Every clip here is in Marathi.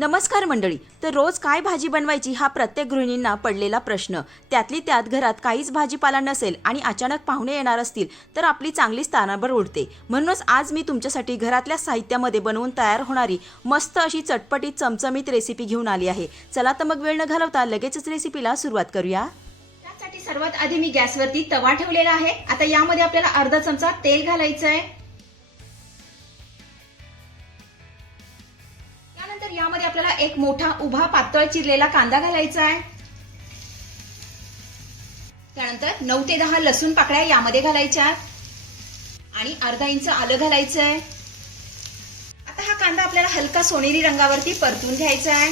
नमस्कार मंडळी तर रोज काय भाजी बनवायची हा प्रत्येक गृहिणींना पडलेला प्रश्न. त्यातली त्यात घरात काहीच भाजीपाला नसेल आणि अचानक पाहुणे येणार असतील तर आपली चांगली स्थानावर उडते. म्हणूनच आज मी तुमच्यासाठी घरातल्या साहित्यामध्ये बनवून तयार होणारी मस्त अशी चटपटीत चमचमीत रेसिपी घेऊन आली आहे. चला तर मग वेळ न घालवता लगेचच रेसिपीला सुरुवात करूया. त्यासाठी सर्वात आधी मी गॅसवरती तवा ठेवलेला आहे. आता यामध्ये आपल्याला अर्धा चमचा तेल घालायचं आहे एक मोठा उभा पातळ चिरलेला कांदा घालायचा आहे. त्यानंतर नऊ ते दहा लसूण पाकळ्या यामध्ये घालायच्या आणि अर्धा इंच आलं घालायचं आहे. आता हा कांदा आपल्याला हलका सोनेरी रंगावरती परतून घ्यायचा आहे.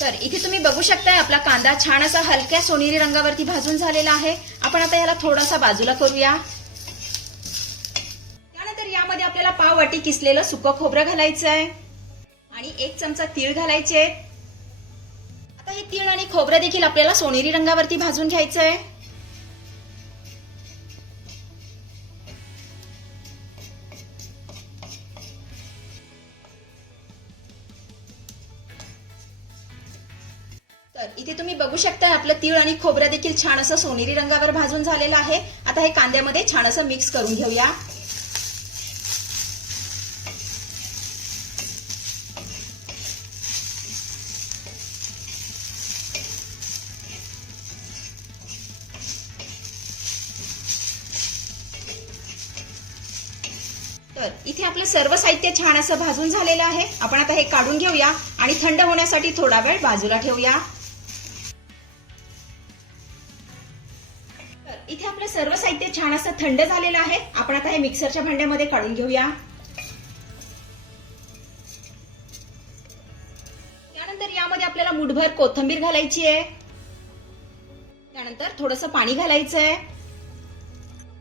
तर इथे तुम्ही बघू शकताय आपला कांदा छान असा हलक्या सोनेरी रंगावरती भाजून झालेला आहे. आपण आता याला थोडासा बाजूला करूया. त्यानंतर यामध्ये आपल्याला पाव वाटी किसलेलं सुकं खोबरं घालायचं आहे आणि एक चमचा तीळ घालायचे. आता हे तीळ आणि खोबरं देखील आपल्याला सोनेरी रंगावरती भाजून घ्यायचं आहे इथे तुम्ही बघू शकता आपलं तीळ आणि खोबरं देखील छान असं सोनेरी रंगावर भाजून झालेलं आहे. आता हे कांद्यामध्ये छान असं मिक्स करून घेऊया. तर इथे आपलं सर्व साहित्य छान असं भाजून झालेलं आहे. आपण आता हे काढून घेऊया आणि थंड होण्यासाठी थोडा वेळ बाजूला ठेवूया. थंड झालेलं आहे. आपण आता हे मिक्सरच्या भांड्यामध्ये काढून घेऊया. त्यानंतर यामध्ये आपल्याला मुठभर कोथंबीर घालायची आहे. त्यानंतर थोडस पाणी घालायचं आहे.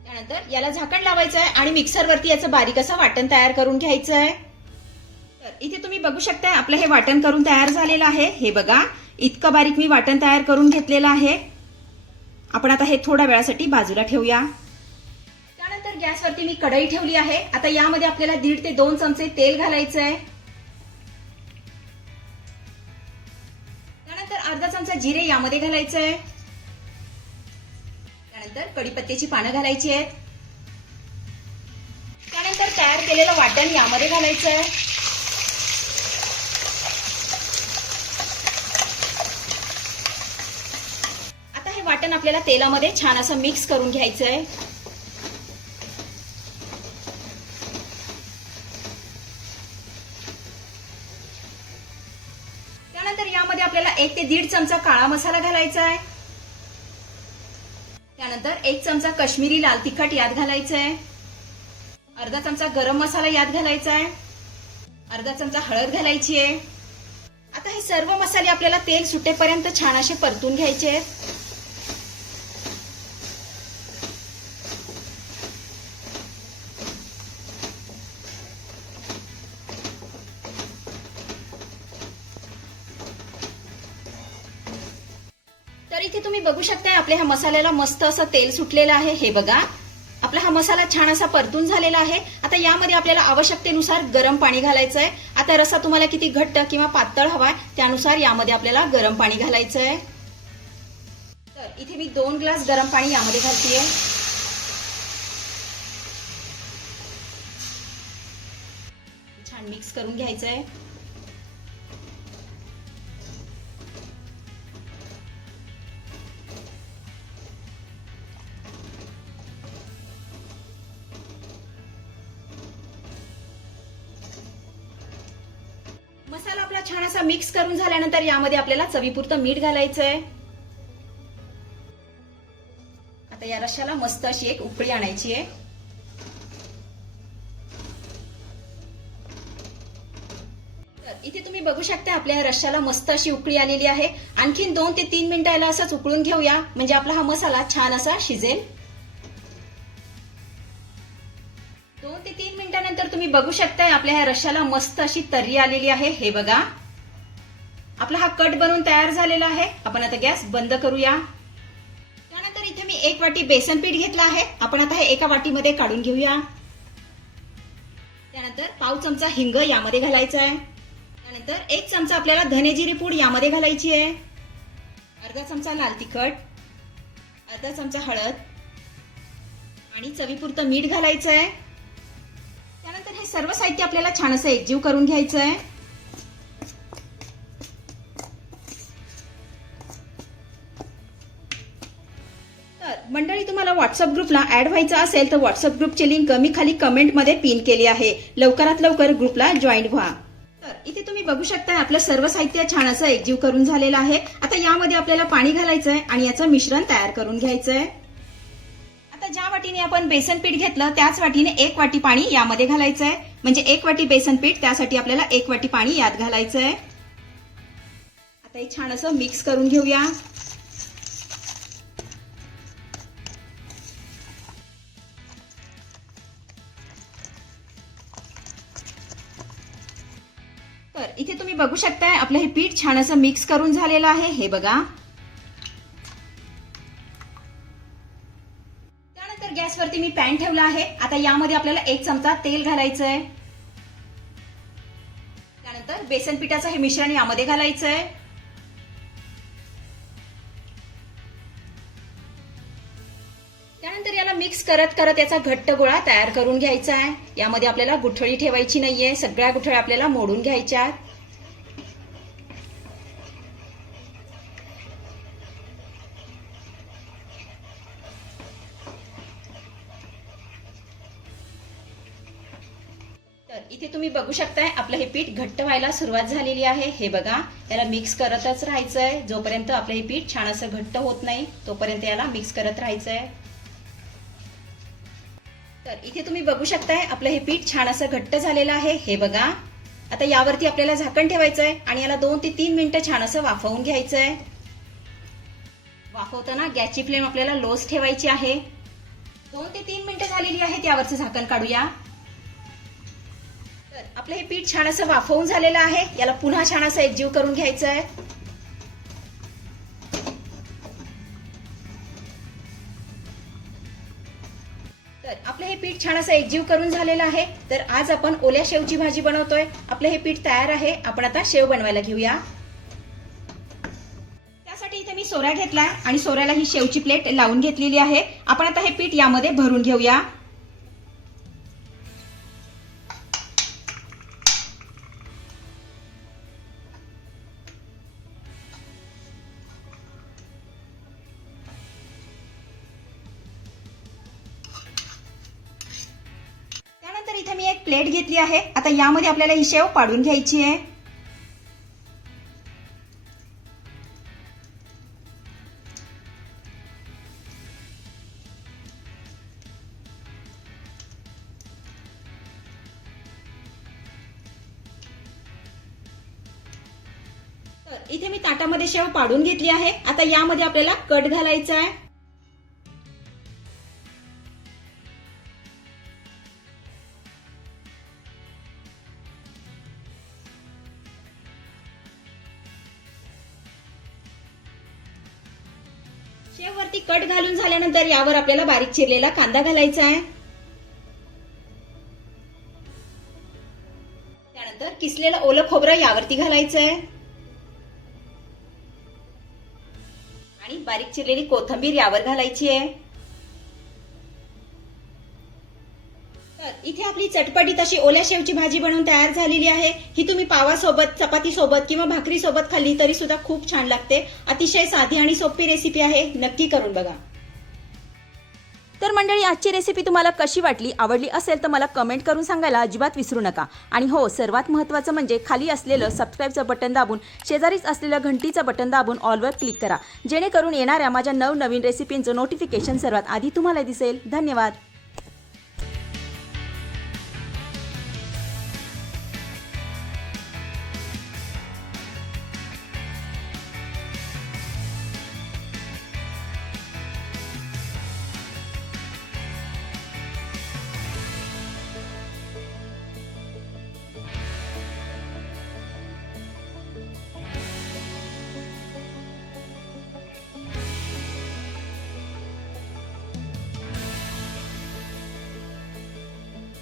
त्यानंतर याला झाकण लावायचं आहे आणि मिक्सरवरती याचं बारीक असं वाटण तयार करून घ्यायचं आहे. तर इथे तुम्ही बघू शकताय आपलं हे वाटण करून तयार झालेलं आहे. हे बघा इतकं बारीक मी वाटण तयार करून घेतलेलं आहे. आपण आता हे थोड्या वेळासाठी बाजूला ठेवूया. गॅसवरती मी कढई ठेवली आहे. आता यामध्ये आपल्याला दीड ते दोन चमचे तेल घालायचं आहे. त्यानंतर अर्धा चमचा जिरे यामध्ये घालायचं आहे. त्यानंतर कडीपत्त्याची पानं घालायची आहेत. त्यानंतर तयार केलेलं वाटण यामध्ये घालायचं आहे. आता हे वाटण आपल्याला तेलामध्ये छान असं मिक्स करून घ्यायचं आहे. त्यानंतर यामध्ये आपल्याला एक ते दीड चमचा काळा मसाला घालायचा आहे. त्यानंतर एक चमचा काश्मीरी लाल तिखट यात घालायचं आहे. अर्धा चमचा गरम मसाला यात घालायचा आहे. अर्धा चमचा हळद घालायची आहे. आता हे सर्व मसाले आपल्याला तेल सुटेपर्यंत छान असे परतून घ्यायचे आहेत. तुम्ही बघू शकताय आपल्या ह्या मसाल्याला मस्त असं तेल सुटलेलं आहे. हे बघा. आपला हा मसाला छान असा परतून झालेला आहे. आता यामध्ये आपल्याला आवश्यकतेनुसार गरम पाणी घालायचं आहे आता रसा तुम्हाला किती घट्ट किंवा पातळ हवाय त्यानुसार यामध्ये आपल्याला गरम पाणी घालायचं आहे तर इथे मी दोन ग्लास गरम पाणी यामध्ये घालतीये. छान मिक्स करून घ्यायचं आहे छान असा मिक्स करून झाल्यानंतर यामध्ये आपल्याला चवीपुरतं मीठ घालायचं आहे आता या रशाला मस्त अशी एक उकळी आणायची आहे. इथे तुम्ही बघू शकता आपल्या रश्याला मस्त अशी उकळी आलेली आहे. आणखीन दोन ते तीन मिनिटं याला असंच उकळून घेऊया. म्हणजे आपला हा मसाला छान असा शिजेल. त्यानंतर तुम्ही बघू शकताय आपल्या ह्या रश्याला मस्त अशी तर्री आलेली आहे. हे बघा. आपला हा कट बनवून तयार झालेला आहे. आपण आता गॅस बंद करूया. त्यानंतर इथे मी एक वाटी बेसन पीठ घेतलं आहे. आपण आता हे एका वाटीमध्ये काढून घेऊया. त्यानंतर पाव चमचा हिंग यामध्ये घालायचा आहे. त्यानंतर एक चमचा आपल्याला धनेजिरी पूड यामध्ये घालायची आहे. अर्धा चमचा लाल तिखट. अर्धा चमचा हळद. आणि चवीपुरतं मीठ घालायचं आहे. तर हे सर्व साहित्य आपल्याला छान असं एकजीव करून घ्यायचं आहे. तर मंडळी तुम्हाला व्हॉट्सअप ग्रुपला ऍड व्हायचं असेल तर व्हॉट्सअप ग्रुपची लिंक मी खाली कमेंटमध्ये पिन केली आहे. लवकरात लवकर ग्रुपला जॉईन व्हा. तर इथे तुम्ही बघू शकता आपलं सर्व साहित्य छान असं एकजीव करून झालेलं आहे. आता यामध्ये आपल्याला पाणी घालायचं आहे आणि याचं मिश्रण तयार करून घ्यायचं आहे आता ज्या वाटीने आपण बेसन पीठ घेतलं त्याच वाटीने एक वाटी पाणी यामध्ये घालायचं आहे म्हणजे एक वाटी बेसन पीठ त्यासाठी आपल्याला एक वाटी पाणी यात घालायचं आहे आता हे छान असं मिक्स करून घेऊया. तर इथे तुम्ही बघू शकताय आपलं हे पीठ छान असं मिक्स करून झालेलं आहे. हे बघा. त्यानंतर गॅसवरती मी पॅन ठेवला आहे. आता यामध्ये आपल्याला एक चमचा तेल घालायचं आहे त्यानंतर बेसन पिठाचं हे मिश्रण यामध्ये घालायचं आहे त्यानंतर याला मिक्स करत करत याचा घट्ट गोळा तयार करून घ्यायचा आहे. यामध्ये आपल्याला गुठळी ठेवायची नाहीये. सगळ्या गुठळ्या आपल्याला मोडून घ्यायच्या तुम्ही बघू शकताय आपलं हे पीठ घट्ट व्हायला सुरुवात झालेली आहे. हे बघा याला मिक्स करतच राहायचंय. जोपर्यंत आपलं हे पीठ छान असं घट्ट होत नाही तोपर्यंत याला मिक्स करत राहायचंय. तर इथे तुम्ही बघू शकताय आपलं हे पीठ छान असं घट्ट झालेलं आहे. हे बघा आता यावरती आपल्याला झाकण ठेवायचं आहे आणि याला दोन ते तीन मिनिटं छान असं वाफवून घ्यायचं आहे वाफवताना गॅसची फ्लेम आपल्याला लोच ठेवायची आहे. दोन ते तीन मिनिटं झालेली आहेत यावरचं झाकण काढूया. आपलं हे पीठ छान असं वाफवून झालेलं आहे. याला पुन्हा छान असं एकजीव करून घ्यायचं आहे. तर आपलं हे पीठ छान असं एकजीव करून झालेलं आहे. तर आज आपण ओल्या शेवची भाजी बनवतोय. आपलं हे पीठ तयार आहे. आपण आता शेव बनवायला घेऊया. त्यासाठी इथे मी सोऱ्या घेतलाय आणि सोऱ्याला ही शेवची प्लेट लावून घेतलेली आहे. आपण आता हे पीठ यामध्ये भरून घेऊया. प्लेट घेतली आहे. आता यामध्ये आपल्याला ही शेव पाडून घ्यायची आहे. इथे मी ताटामध्ये शेव पाडून घेतली आहे. आता यामध्ये आपल्याला कट घालायचा आहे. वरती कट घालून झाल्यानंतर यावर आपल्याला बारीक चिरलेला कांदा घालायचा आहे. त्यानंतर किसलेलं ओलं खोबरं यावरती घालायचं आहे. आणि बारीक चिरलेली कोथंबीर यावर घालायची आहे. इथे आपली चटपटीत अशी ओल्या शेवची भाजी बनवून तयार झालेली आहे. ही तुम्ही पावासोबत चपाती सोबत किंवा भाकरी सोबत खाल्ली तरी सुद्धा खूप छान लागते. अतिशय साधी आणि सोपी रेसिपी आहे. नक्की करून बघा. तर मंडळी आजची रेसिपी तुम्हाला कशी वाटली आवडली असेल तर मला कमेंट करून सांगायला अजिबात विसरू नका. आणि हो सर्वात महत्त्वाचं म्हणजे खाली असलेलं सबस्क्राईबचं बटन दाबून शेजारीच असलेलं घंटीचं बटन दाबून ऑलवर क्लिक करा. जेणेकरून येणाऱ्या माझ्या नवनवीन रेसिपींचं नोटिफिकेशन सर्वात आधी तुम्हाला दिसेल. धन्यवाद.